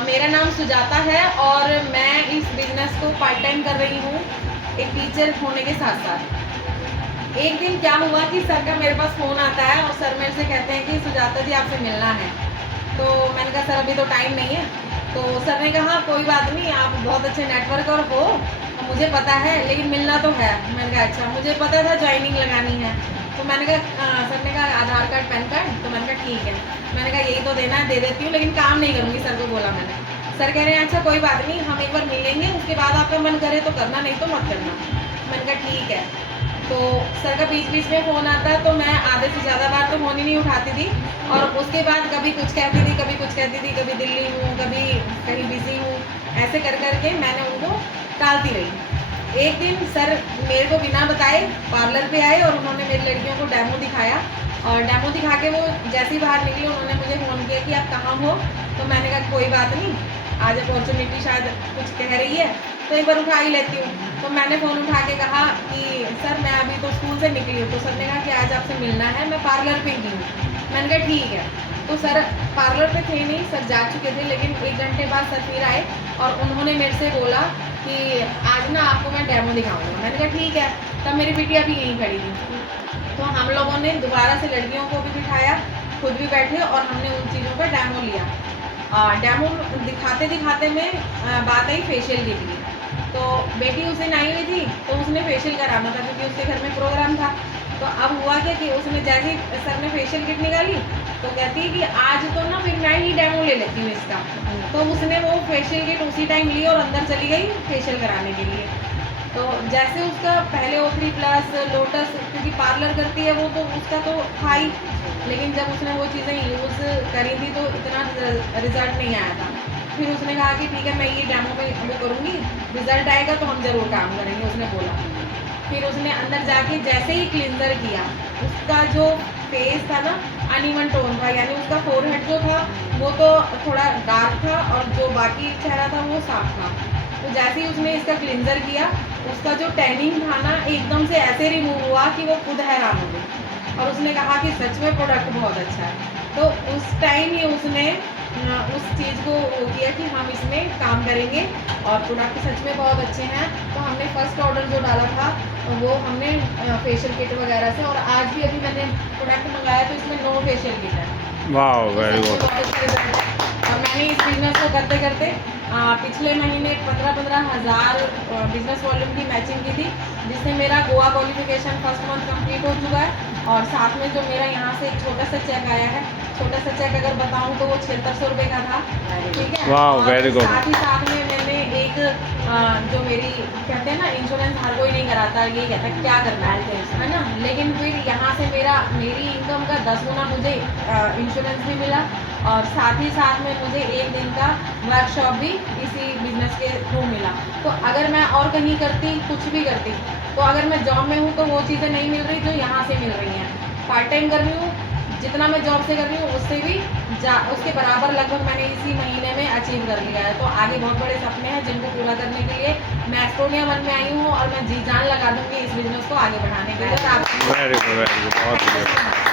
मेरा नाम सुजाता है और मैं इस बिज़नेस को पार्ट टाइम कर रही हूँ एक टीचर होने के साथ साथ। एक दिन क्या हुआ कि सर का मेरे पास फ़ोन आता है और सर मेरे से कहते हैं कि सुजाता जी आपसे मिलना है। तो मैंने कहा सर अभी तो टाइम नहीं है। तो सर ने कहा कोई बात नहीं, आप बहुत अच्छे नेटवर्कर हो, मुझे पता है, लेकिन मिलना तो है। मैंने कहा अच्छा, मुझे पता था ज्वाइनिंग लगानी है। तो मैंने कहा सर ने कहा आधार कार्ड पैन कार्ड। तो मैंने कहा ठीक है। मैंने कहा यही तो देना है, दे देती हूँ, लेकिन काम नहीं करूँगी, सर को बोला मैंने। सर कह रहे हैं अच्छा कोई बात नहीं, हम एक बार मिलेंगे, उसके बाद आपका मन करे तो करना, नहीं तो मत करना। मैंने कहा ठीक है। तो सर का बीच बीच में फ़ोन आता है, तो मैं आधे से ज़्यादा बार तो फ़ोन ही नहीं उठाती थी। और उसके बाद कभी कुछ कहती थी, कभी कुछ कहती थी, कभी दिल्ली हूँ, कभी कहीं बिज़ी हूँ, ऐसे कर करके मैंने उनको टालती रही। एक दिन सर मेरे को बिना बताए पार्लर पे आए और उन्होंने मेरी लड़कियों को डेमो दिखाया। और डेमो दिखा के वो जैसे ही बाहर निकली उन्होंने मुझे फ़ोन किया कि आप कहाँ हो। तो मैंने कहा कोई बात नहीं, आज अपॉर्चुनिटी शायद कुछ कह रही है तो एक बार उठा ही लेती हूँ। तो मैंने फ़ोन उठा के कहा कि सर मैं अभी तो स्कूल से निकली हूँ। तो सर ने कहा कि आज आपसे मिलना है, मैं पार्लर पे ही हूँ। मैंने कहा ठीक है। तो सर पार्लर पे थे नहीं, सर जा चुके थे, लेकिन 1 घंटे बाद सर फिर आए और उन्होंने मेरे से बोला कि आज ना आपको मैं डेमो दिखाऊंगा। मैंने कहा ठीक है। तब मेरी बिटिया भी यहीं खड़ी थी। तो हम लोगों ने दोबारा से लड़कियों को भी बिठाया, खुद भी बैठे और हमने उन चीज़ों पर डेमो लिया। डेमो दिखाते दिखाते में बात आई फेशियल किट की। तो बेटी उस दिन आई हुई थी, तो उसने फेशियल कराना था क्योंकि उसके घर में प्रोग्राम था। तो अब हुआ क्या कि उसने जैसे ही सर ने फेशियल किट निकाली तो कहती है कि आज तो ना फिर मैं ही डेमो ले लेती हूँ इसका। तो उसने वो फेशियल किट उसी टाइम ली और अंदर चली गई फेशियल कराने के लिए। तो जैसे उसका पहले O3+ लोटस, क्योंकि पार्लर करती है वो, तो उसका तो था ही, लेकिन जब उसने वो चीज़ें यूज़ करी थी तो इतना रिज़ल्ट नहीं आया था। फिर उसने कहा कि ठीक है मैं ये डेमो में वो करूँगी, रिज़ल्ट आएगा तो हम ज़रूर काम करेंगे, उसने बोला। फिर उसने अंदर जाके जैसे ही क्लींजर किया, उसका जो फेस था ना अनइवन टोन था, यानी उसका फोरहेड जो था वो तो थोड़ा डार्क था और जो बाकी चेहरा था वो साफ था। तो जैसे ही उसने इसका क्लींजर किया, उसका जो टैनिंग था ना एकदम से ऐसे रिमूव हुआ कि वो खुद हैरान हो गई और उसने कहा कि सच में प्रोडक्ट बहुत अच्छा है। तो उस टाइम ही उसने उस चीज़ को वो किया कि हम इसमें काम करेंगे और प्रोडक्ट सच में बहुत अच्छे हैं। तो हमने फर्स्ट ऑर्डर जो डाला था वो हमने फेशियल किट वगैरह से, और आज भी अभी मैंने प्रोडक्ट मंगाया तो इसमें नो फेशियल किट है। वाह वेरी गुड। और मैंने इस बिज़नेस को करते करते पिछले महीने 15-15 हज़ार बिज़नेस वॉल्यूम की मैचिंग की थी, जिससे मेरा Goa qualification first month complete हो चुका है। और साथ में जो मेरा यहाँ से एक छोटा सा चेक आया है, छोटा सा चेक अगर बताऊँ तो वो 7600 रुपये का था, ठीक है। वाह वेरी गुड। साथ ही साथ में मैंने एक जो मेरी कहते हैं ना इंश्योरेंस हर कोई नहीं कराता, ये कहता है क्या करना है ना, लेकिन फिर यहाँ से मेरी इनकम का 10 गुना मुझे इंश्योरेंस भी मिला और साथ ही साथ में मुझे 1 दिन का वर्कशॉप भी इसी बिज़नेस के थ्रू मिला। तो अगर मैं और कहीं करती, कुछ भी करती, तो अगर मैं जॉब में हूँ तो वो चीज़ें नहीं मिल रही जो यहाँ से मिल रही हैं। पार्ट टाइम कर रही हूँ, जितना मैं जॉब से कर रही हूँ उससे भी उसके बराबर लगभग मैंने इसी महीने में अचीव कर लिया है। तो आगे बहुत बड़े सपने हैं जिनको पूरा करने के लिए मैं एस्टोनिया 1 में आई हूँ और मैं जी जान लगा दूँगी इस बिज़नेस को आगे बढ़ाने के लिए। वेरी गुड बहुत